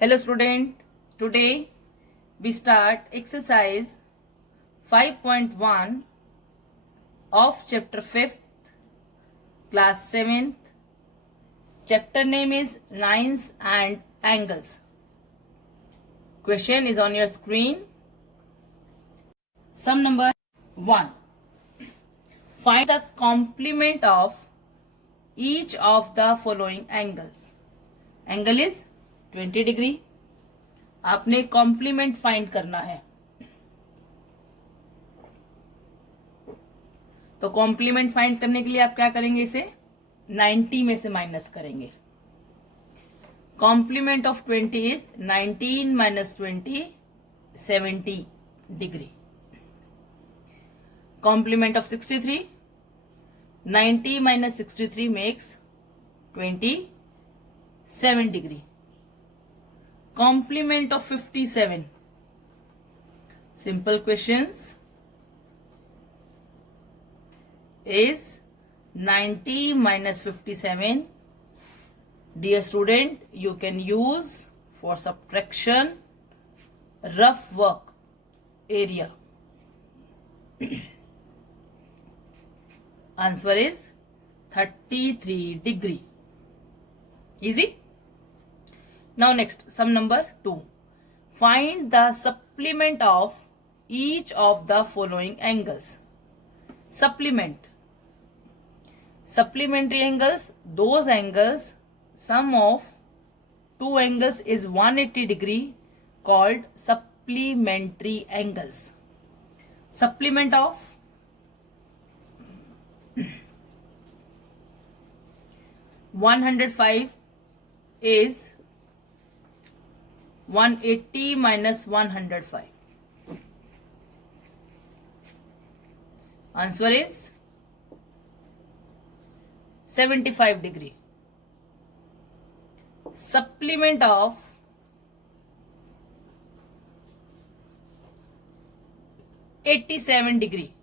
Hello student, today we start exercise 5.1 of chapter 5th, class 7th. Chapter name is Lines and Angles. Question is on your screen. Sum number 1. Find the complement of each of the following angles. Angle is 20 degree. आपने complement find करना है. तो complement find करने के लिए आप क्या करेंगे, इसे 90 में से माइनस करेंगे. Complement of 20 is 19 minus 20 70 degree. Complement of 63 90 minus 63 makes 27 degree. Complement of 57. Simple questions is 90 minus 57. Dear student, you can use for subtraction rough work area. Answer is 33 degree. Easy. Now next, sum number 2. Find the supplement of each of the following angles. Supplement. Supplementary angles, those angles, sum of two angles is 180 degree, called supplementary angles. Supplement of 105 is 180 minus 105. Answer is 75 degree. Supplement of 87 degree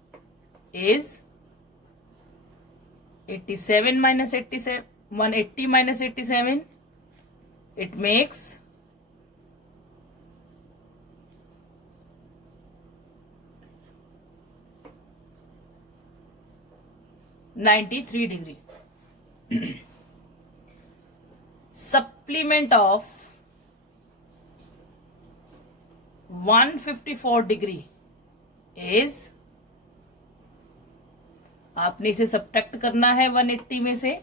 is 87 minus 87, 180 minus 87, it makes 93 degree. Supplement of 154 degree is, आपने इसे subtract करना है 180 में से,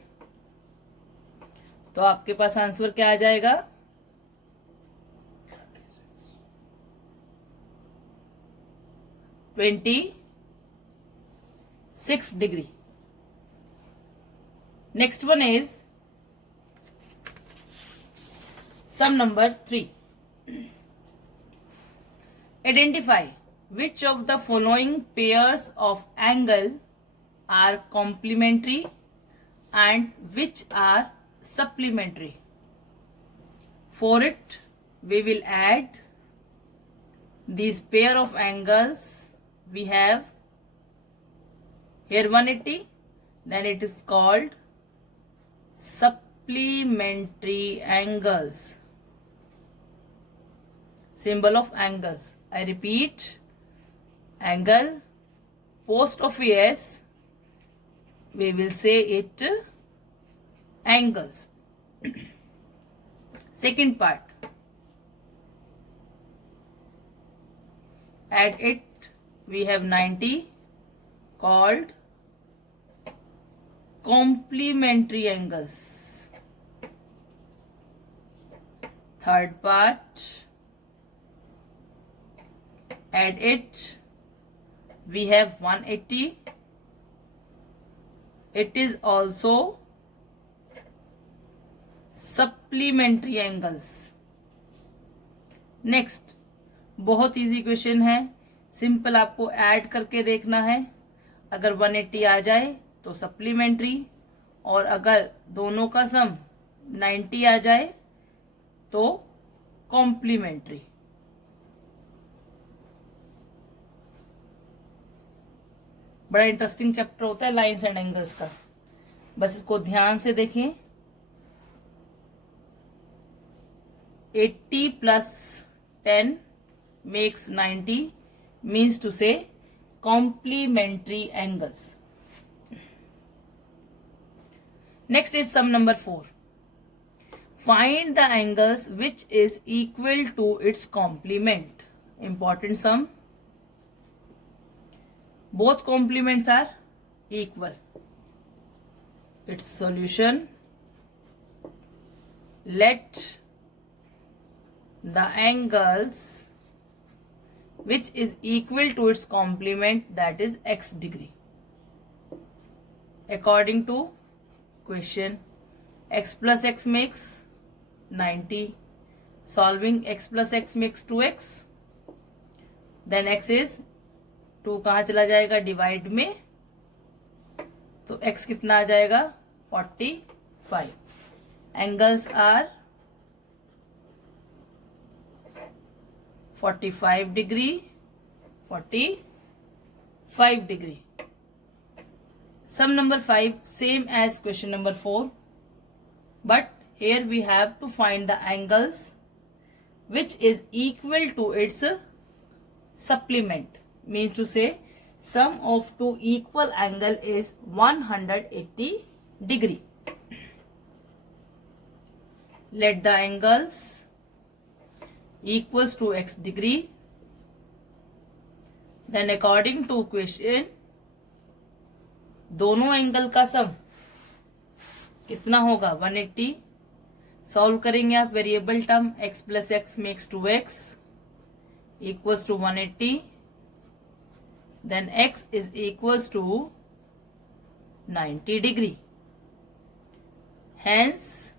तो आपके पास answer क्या आ जाएगा, 26 degree. Next one is sum number 3. Identify which of the following pairs of angle are complementary and which are supplementary. For it, we will add these pair of angles. We have here 180, then it is called supplementary angles. Symbol of angles. I repeat, angle, post of yes, we will say it angles. Second part, add it, we have 90, called complementary angles. Third part, add it, we have 180, it is also supplementary angles. Next, बहुत easy question है, simple आपको add करके देखना है. अगर 180 आ जाए तो supplementary, और अगर दोनों का सम 90 आ जाए तो कॉम्प्लीमेंट्री. बड़ा इंटरेस्टिंग चैप्टर होता है लाइंस एंड एंगल्स का. बस इसको ध्यान से देखें. 80 plus 10 makes 90, means to say complementary angles. Next is sum number 4. Find the angles which is equal to its complement. Important sum. Both complements are equal. Its solution. Let the angles which is equal to its complement, that is x degree. According to question, x plus x makes 90. Solving x plus x makes 2x. Then x is 2 कहाँ चला जाएगा divide में, तो x कितना आ जाएगा 45. Angles are 45 degree, 45 degree. Sum number 5 same as question number 4, but here we have to find the angles which is equal to its supplement, means to say sum of two equal angle is 180 degree. Let the angles equals to x degree. Then according to question, दोनों angle का sum कितना होगा 180. Solve करेंगे आप variable term, x plus x makes 2x equals to 180. Then x is equals to 90 degree. Hence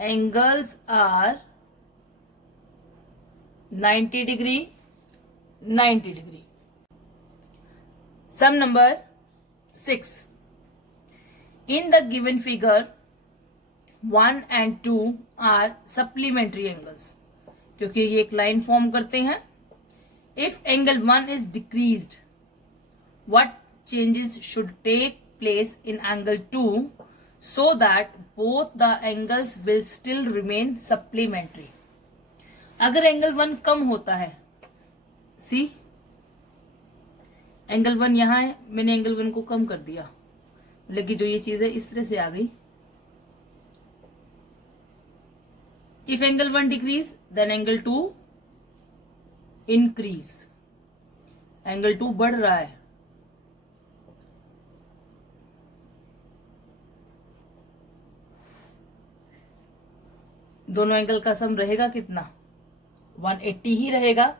angles are 90 degree, 90 degree. Sum number 6. In the given figure, 1 and 2 are supplementary angles. क्योंकि ये एक line form करते हैं. If angle 1 is decreased, what changes should take place in angle 2 so that both the angles will still remain supplementary? अगर angle 1 कम होता है, C angle 1 यहां है, मैंने एंगल 1 को कम कर दिया, लेकिन जो ये चीज है इस तरह से आ गई. If angle 1 decrease then angle 2 increase. Angle 2 बढ़ रहा है, दोनों एंगल का सम रहेगा कितना 180 ही रहेगा,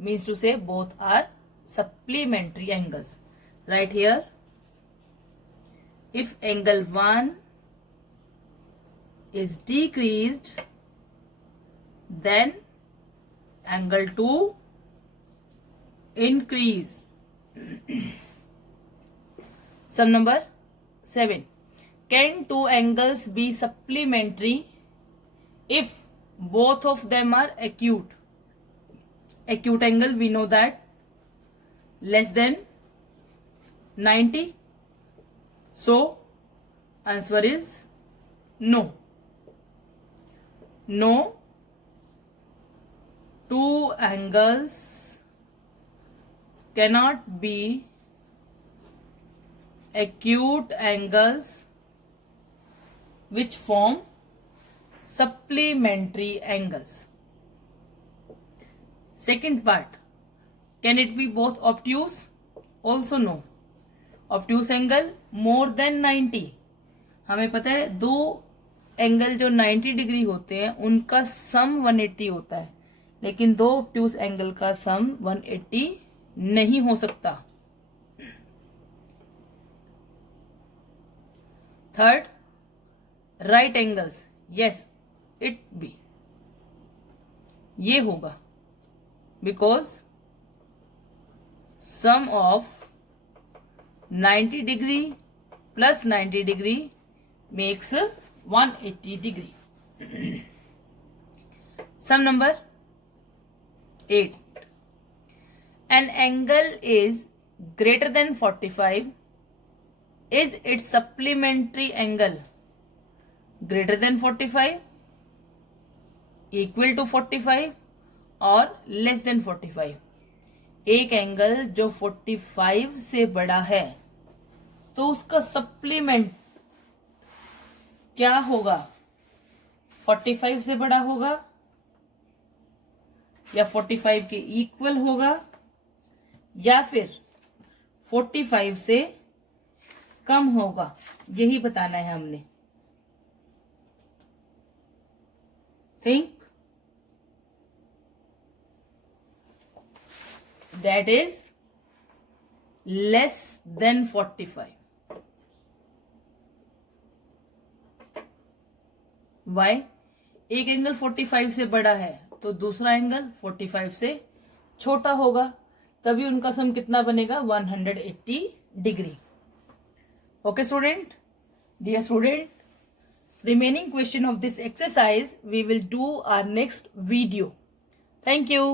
means to say both are supplementary angles. Right here, if angle 1 is decreased, then angle 2 increase. Sum number 7. Can two angles be supplementary if both of them are acute? Acute angle, we know that less than 90. So answer is no. No, two angles cannot be acute angles which form supplementary angles. Second part, can it be both obtuse? Also no. Obtuse angle more than 90. हमें पता है दो angle जो 90 degree होते हैं उनका सम 180 होता है, लेकिन दो ऑब्ट्यूज एंगल का सम 180 नहीं हो सकता. Third, right angles, yes it be, ये होगा because sum of 90 degree plus 90 degree makes 180 degree. Sum number 8. An angle is greater than 45. Is its supplementary angle greater than 45? Equal to 45 और less than 45। एक angle जो 45 से बड़ा है तो उसका सप्लीमेंट क्या होगा, 45 से बड़ा होगा या 45 के इक्वल होगा या फिर 45 से कम होगा, यही बताना है हमने। Think, that is less than 45। Why? एक एंगल 45 से बड़ा है तो दूसरा एंगल 45 से छोटा होगा, तभी उनका सम कितना बनेगा, 180 degree. Okay student, dear student, remaining question of this exercise we will do our next video. Thank you.